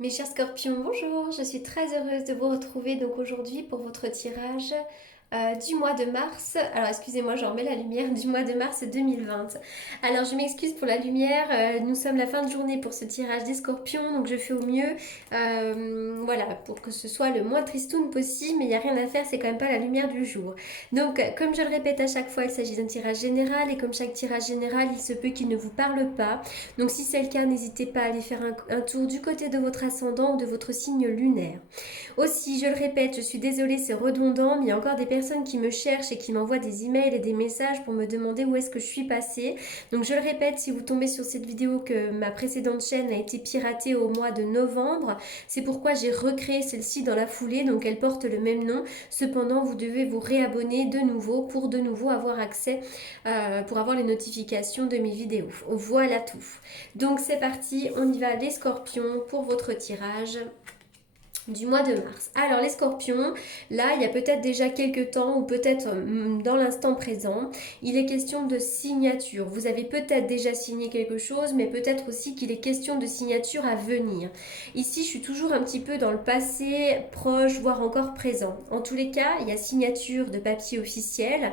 Mes chers scorpions, bonjour, je suis très heureuse de vous retrouver donc aujourd'hui pour votre tirage du mois de mars. Alors excusez-moi, je remets la lumière du mois de mars 2020. Alors je m'excuse pour la lumière, nous sommes la fin de journée pour ce tirage des scorpions, donc je fais au mieux, voilà, pour que ce soit le moins tristoun possible, mais il n'y a rien à faire, c'est quand même pas la lumière du jour. Donc comme je le répète à chaque fois, il s'agit d'un tirage général et comme chaque tirage général, il se peut qu'il ne vous parle pas. Donc si c'est le cas, n'hésitez pas à aller faire un tour du côté de votre ascendant ou de votre signe lunaire. Aussi, je le répète, je suis désolée, c'est redondant, mais il y a encore des personnes qui me cherchent et qui m'envoient des emails et des messages pour me demander où est-ce que je suis passée. Donc je le répète, si vous tombez sur cette vidéo que ma précédente chaîne a été piratée au mois de novembre, c'est pourquoi j'ai recréé celle-ci dans la foulée, donc elle porte le même nom. Cependant, vous devez vous réabonner de nouveau pour de nouveau avoir accès, pour avoir les notifications de mes vidéos. Voilà tout. Donc c'est parti, on y va les scorpions pour votre tirage du mois de mars. Alors les scorpions, là il y a peut-être déjà quelques temps ou peut-être dans l'instant présent, il est question de signature. Vous avez peut-être déjà signé quelque chose, mais peut-être aussi qu'il est question de signature à venir. Ici je suis toujours un petit peu dans le passé, proche, voire encore présent. En tous les cas, il y a signature de papier officiel.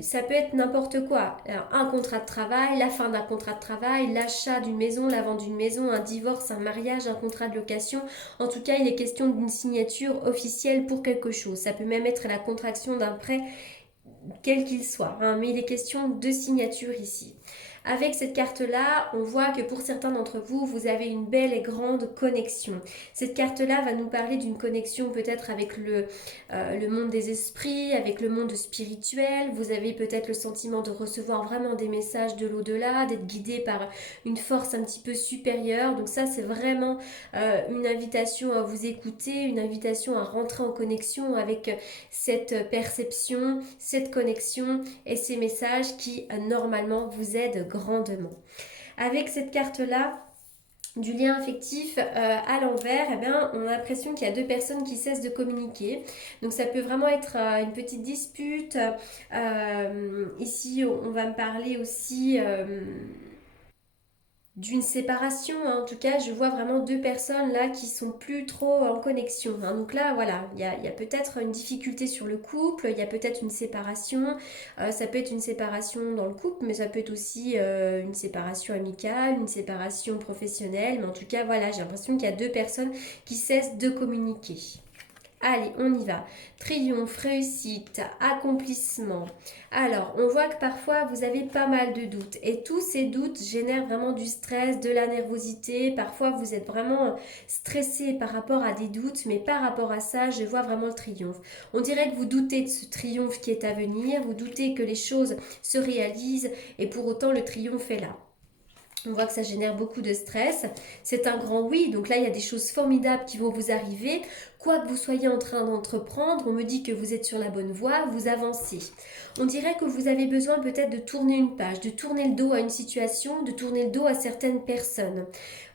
Ça peut être n'importe quoi. Alors, un contrat de travail, la fin d'un contrat de travail, l'achat d'une maison, la vente d'une maison, un divorce, un mariage, un contrat de location. En tout cas, il est question d'une signature officielle pour quelque chose. Ça peut même être la contraction d'un prêt, quel qu'il soit, hein, mais il est question de signature ici. Avec cette carte-là, on voit que pour certains d'entre vous, vous avez une belle et grande connexion. Cette carte-là va nous parler d'une connexion peut-être avec le monde des esprits, avec le monde spirituel. Vous avez peut-être le sentiment de recevoir vraiment des messages de l'au-delà, d'être guidé par une force un petit peu supérieure. Donc ça, c'est vraiment une invitation à vous écouter, une invitation à rentrer en connexion avec cette perception, cette connexion et ces messages qui normalement vous aident grandement. Avec cette carte-là, du lien affectif à l'envers, eh bien, on a l'impression qu'il y a deux personnes qui cessent de communiquer. Donc ça peut vraiment être une petite dispute. Ici, on va me parler aussi d'une séparation, hein. En tout cas, je vois vraiment deux personnes là qui sont plus trop en connexion, hein. Donc là, voilà, il y a peut-être une difficulté sur le couple, il y a peut-être une séparation. Ça peut être une séparation dans le couple, mais ça peut être aussi une séparation amicale, une séparation professionnelle. Mais en tout cas, voilà, j'ai l'impression qu'il y a deux personnes qui cessent de communiquer. Allez, on y va. Triomphe, réussite, accomplissement. Alors, on voit que parfois vous avez pas mal de doutes et tous ces doutes génèrent vraiment du stress, de la nervosité. Parfois, vous êtes vraiment stressé par rapport à des doutes, mais par rapport à ça, je vois vraiment le triomphe. On dirait que vous doutez de ce triomphe qui est à venir, vous doutez que les choses se réalisent et pour autant le triomphe est là. On voit que ça génère beaucoup de stress. C'est un grand oui, donc là il y a des choses formidables qui vont vous arriver. Quoi que vous soyez en train d'entreprendre, on me dit que vous êtes sur la bonne voie, vous avancez. On dirait que vous avez besoin peut-être de tourner une page, de tourner le dos à une situation, de tourner le dos à certaines personnes.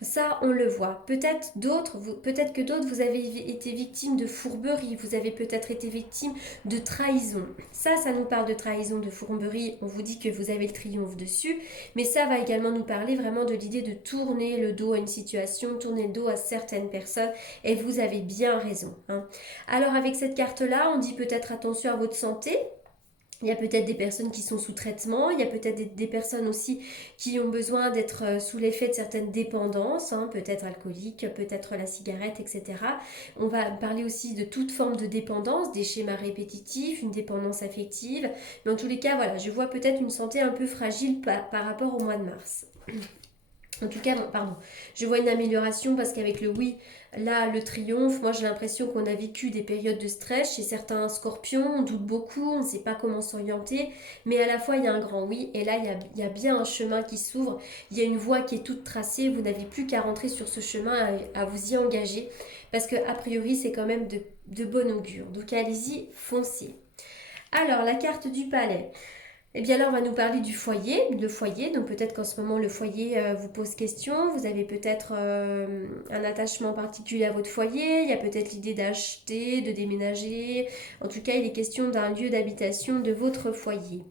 Ça, on le voit. Peut-être que d'autres, vous avez été victime de fourberie, vous avez peut-être été victime de trahison. Ça nous parle de trahison, de fourberie. On vous dit que vous avez le triomphe dessus, mais ça va également nous parler vraiment de l'idée de tourner le dos à une situation, tourner le dos à certaines personnes, et vous avez bien raison, hein. Alors avec cette carte-là, on dit peut-être attention à votre santé. Il y a peut-être des personnes qui sont sous traitement, il y a peut-être des personnes aussi qui ont besoin d'être sous l'effet de certaines dépendances, hein, peut-être alcooliques, peut-être la cigarette, etc. On va parler aussi de toute forme de dépendance, des schémas répétitifs, une dépendance affective. Mais en tous les cas, voilà, je vois peut-être une santé un peu fragile par rapport au mois de mars. En tout cas, pardon, je vois une amélioration parce qu'avec le oui, là, le triomphe, moi j'ai l'impression qu'on a vécu des périodes de stress chez certains scorpions, on doute beaucoup, on ne sait pas comment s'orienter, mais à la fois il y a un grand oui, et là il y a bien un chemin qui s'ouvre, il y a une voie qui est toute tracée, vous n'avez plus qu'à rentrer sur ce chemin, à vous y engager, parce que a priori c'est quand même de bon augure. Donc allez-y, foncez. Alors, la carte du palais. Eh bien là, on va nous parler du foyer, le foyer. Donc peut-être qu'en ce moment, le foyer vous pose question. Vous avez peut-être un attachement particulier à votre foyer. Il y a peut-être l'idée d'acheter, de déménager. En tout cas, il est question d'un lieu d'habitation de votre foyer.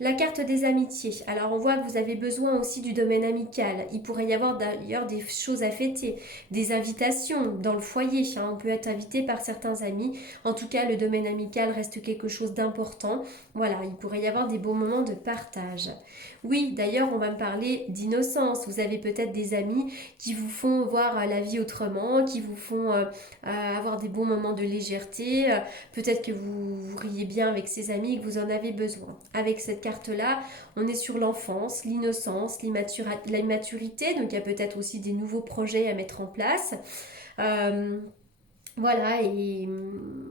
La carte des amitiés. Alors on voit que vous avez besoin aussi du domaine amical. Il pourrait y avoir d'ailleurs des choses à fêter, des invitations dans le foyer, hein. On peut être invité par certains amis. En tout cas, le domaine amical reste quelque chose d'important. Voilà, il pourrait y avoir des beaux moments de partage. Oui, d'ailleurs, on va me parler d'innocence. Vous avez peut-être des amis qui vous font voir la vie autrement, qui vous font avoir des bons moments de légèreté. Peut-être que vous riez bien avec ses amis et que vous en avez besoin. Avec cette carte-là, on est sur l'enfance, l'innocence, l'immaturité. Donc il y a peut-être aussi des nouveaux projets à mettre en place. Euh, voilà, et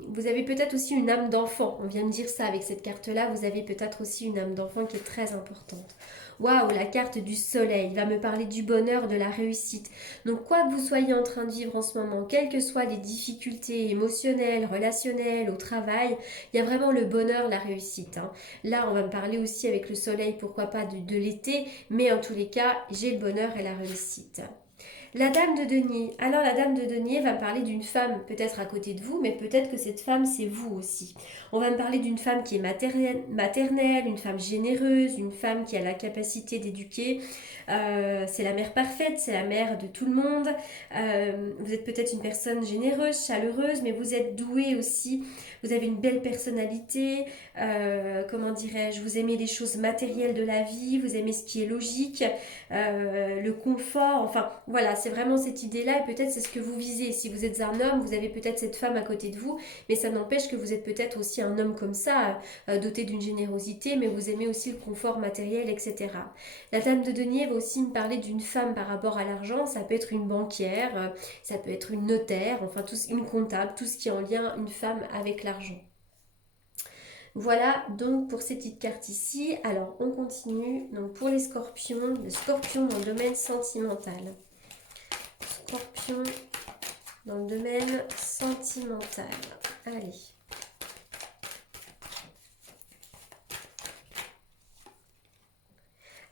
vous avez peut-être aussi une âme d'enfant. On vient de dire ça avec cette carte-là. Vous avez peut-être aussi une âme d'enfant qui est très importante. Waouh, la carte du soleil va me parler du bonheur, de la réussite. Donc, quoi que vous soyez en train de vivre en ce moment, quelles que soient les difficultés émotionnelles, relationnelles, au travail, il y a vraiment le bonheur, la réussite, hein. Là, on va me parler aussi avec le soleil, pourquoi pas de l'été, mais en tous les cas, j'ai le bonheur et la réussite. La dame de denier. Alors la dame de denier va me parler d'une femme peut-être à côté de vous, mais peut-être que cette femme c'est vous aussi. On va me parler d'une femme qui est maternelle, une femme généreuse, une femme qui a la capacité d'éduquer. C'est la mère parfaite, c'est la mère de tout le monde. Vous êtes peut-être une personne généreuse, chaleureuse, mais vous êtes douée aussi. Vous avez une belle personnalité. Comment dirais-je? Vous aimez les choses matérielles de la vie, vous aimez ce qui est logique, le confort. Enfin, voilà, c'est vraiment cette idée-là et peut-être c'est ce que vous visez. Si vous êtes un homme, vous avez peut-être cette femme à côté de vous, mais ça n'empêche que vous êtes peut-être aussi un homme comme ça, doté d'une générosité, mais vous aimez aussi le confort matériel, etc. La dame de denier va aussi me parler d'une femme par rapport à l'argent. Ça peut être une banquière, ça peut être une notaire, enfin une comptable, tout ce qui est en lien, une femme avec l'argent. Voilà donc pour ces petites cartes ici. Alors on continue. Donc pour les scorpions, le scorpion dans le domaine sentimental. Scorpion dans le domaine sentimental. Allez.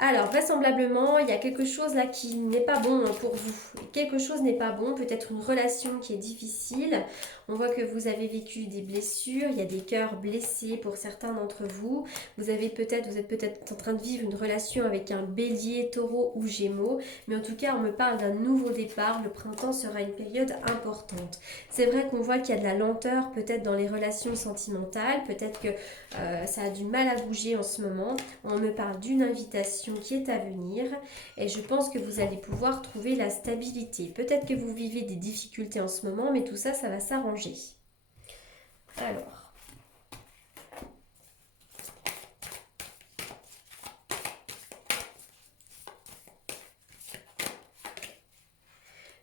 Alors, vraisemblablement, il y a quelque chose là qui n'est pas bon pour vous. Quelque chose n'est pas bon, peut-être une relation qui est difficile. On voit que vous avez vécu des blessures, il y a des cœurs blessés pour certains d'entre vous. Vous êtes peut-être en train de vivre une relation avec un bélier, taureau ou gémeaux. Mais en tout cas, on me parle d'un nouveau départ. Le printemps sera une période importante. C'est vrai qu'on voit qu'il y a de la lenteur peut-être dans les relations sentimentales. Peut-être que ça a du mal à bouger en ce moment. On me parle d'une invitation qui est à venir et je pense que vous allez pouvoir trouver la stabilité. Peut-être que vous vivez des difficultés en ce moment, mais tout ça, ça va s'arranger. Alors,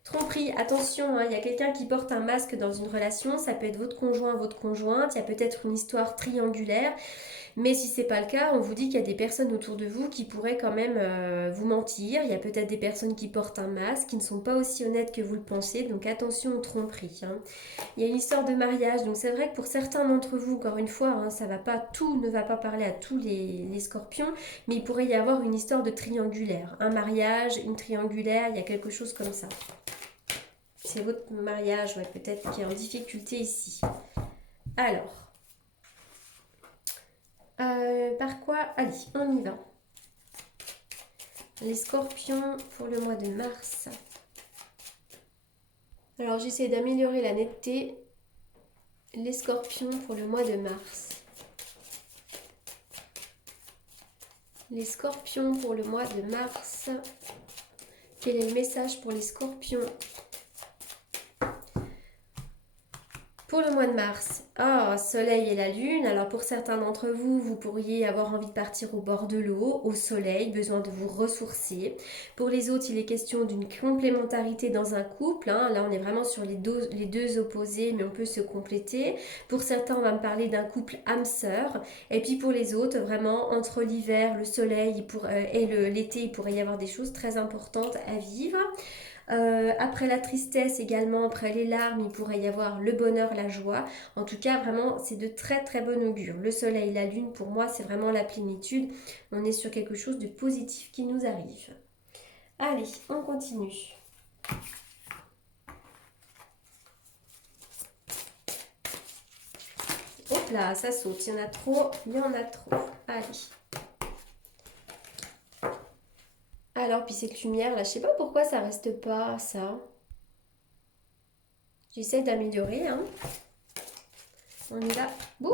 tromperie, attention, hein, il y a quelqu'un qui porte un masque dans une relation, ça peut être votre conjoint, votre conjointe, il y a peut-être une histoire triangulaire. Mais si c'est pas le cas, on vous dit qu'il y a des personnes autour de vous qui pourraient quand même vous mentir. Il y a peut-être des personnes qui portent un masque, qui ne sont pas aussi honnêtes que vous le pensez. Donc attention aux tromperies, hein. Il y a une histoire de mariage. Donc c'est vrai que pour certains d'entre vous, encore une fois, hein, ça va pas, tout ne va pas parler à tous les scorpions. Mais il pourrait y avoir une histoire de triangulaire. Un mariage, une triangulaire, il y a quelque chose comme ça. C'est votre mariage, ouais, peut-être qui est en difficulté ici. Alors. Par quoi? Allez, on y va. Les scorpions pour le mois de mars. Alors j'essaie d'améliorer la netteté. Les scorpions pour le mois de mars. Les scorpions pour le mois de mars. Quel est le message pour les scorpions? Pour le mois de mars, soleil et la lune. Alors pour certains d'entre vous, vous pourriez avoir envie de partir au bord de l'eau, au soleil, besoin de vous ressourcer. Pour les autres, il est question d'une complémentarité dans un couple, hein. Là, on est vraiment sur les deux opposés, mais on peut se compléter. Pour certains, on va me parler d'un couple âme-sœur. Et puis pour les autres, vraiment, entre l'hiver, le soleil et l'été, il pourrait y avoir des choses très importantes à vivre. Après la tristesse également, après les larmes, il pourrait y avoir le bonheur, la joie. En tout cas, vraiment, c'est de très très bon augure. Le soleil, la lune, pour moi, c'est vraiment la plénitude. On est sur quelque chose de positif qui nous arrive. Allez, on continue. Hop là, ça saute. Il y en a trop, il y en a trop. Allez. Alors, puis cette lumière là, je sais pas pourquoi ça reste pas ça. J'essaie d'améliorer, hein. On y va. Bouh.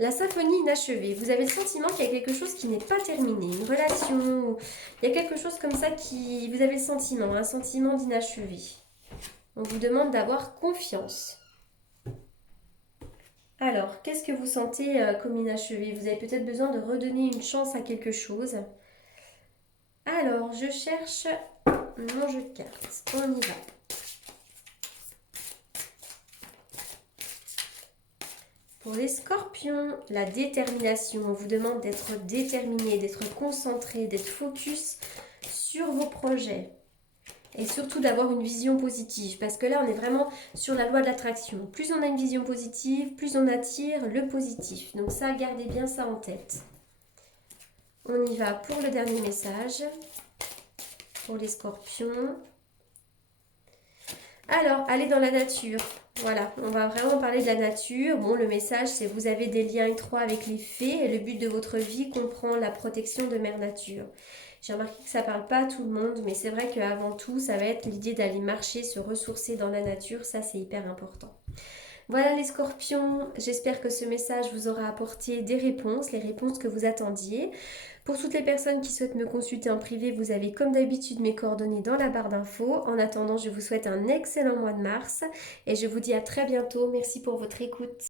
La symphonie inachevée. Vous avez le sentiment qu'il y a quelque chose qui n'est pas terminé, une relation, il y a quelque chose comme ça qui... Vous avez le sentiment, un sentiment d'inachevé. On vous demande d'avoir confiance. Alors, qu'est-ce que vous sentez comme inachevé? Vous avez peut-être besoin de redonner une chance à quelque chose. Alors, je cherche mon jeu de cartes. On y va. Pour les scorpions, la détermination. On vous demande d'être déterminé, d'être concentré, d'être focus sur vos projets. Et surtout d'avoir une vision positive. Parce que là, on est vraiment sur la loi de l'attraction. Plus on a une vision positive, plus on attire le positif. Donc ça, gardez bien ça en tête. On y va pour le dernier message. Pour les scorpions. Alors, allez dans la nature. Voilà, on va vraiment parler de la nature. Bon, le message, c'est vous avez des liens étroits avec les fées et le but de votre vie comprend la protection de Mère Nature. J'ai remarqué que ça ne parle pas à tout le monde, mais c'est vrai qu'avant tout, ça va être l'idée d'aller marcher, se ressourcer dans la nature. Ça, c'est hyper important. Voilà les scorpions, j'espère que ce message vous aura apporté des réponses, les réponses que vous attendiez. Pour toutes les personnes qui souhaitent me consulter en privé, vous avez comme d'habitude mes coordonnées dans la barre d'infos. En attendant, je vous souhaite un excellent mois de mars et je vous dis à très bientôt. Merci pour votre écoute.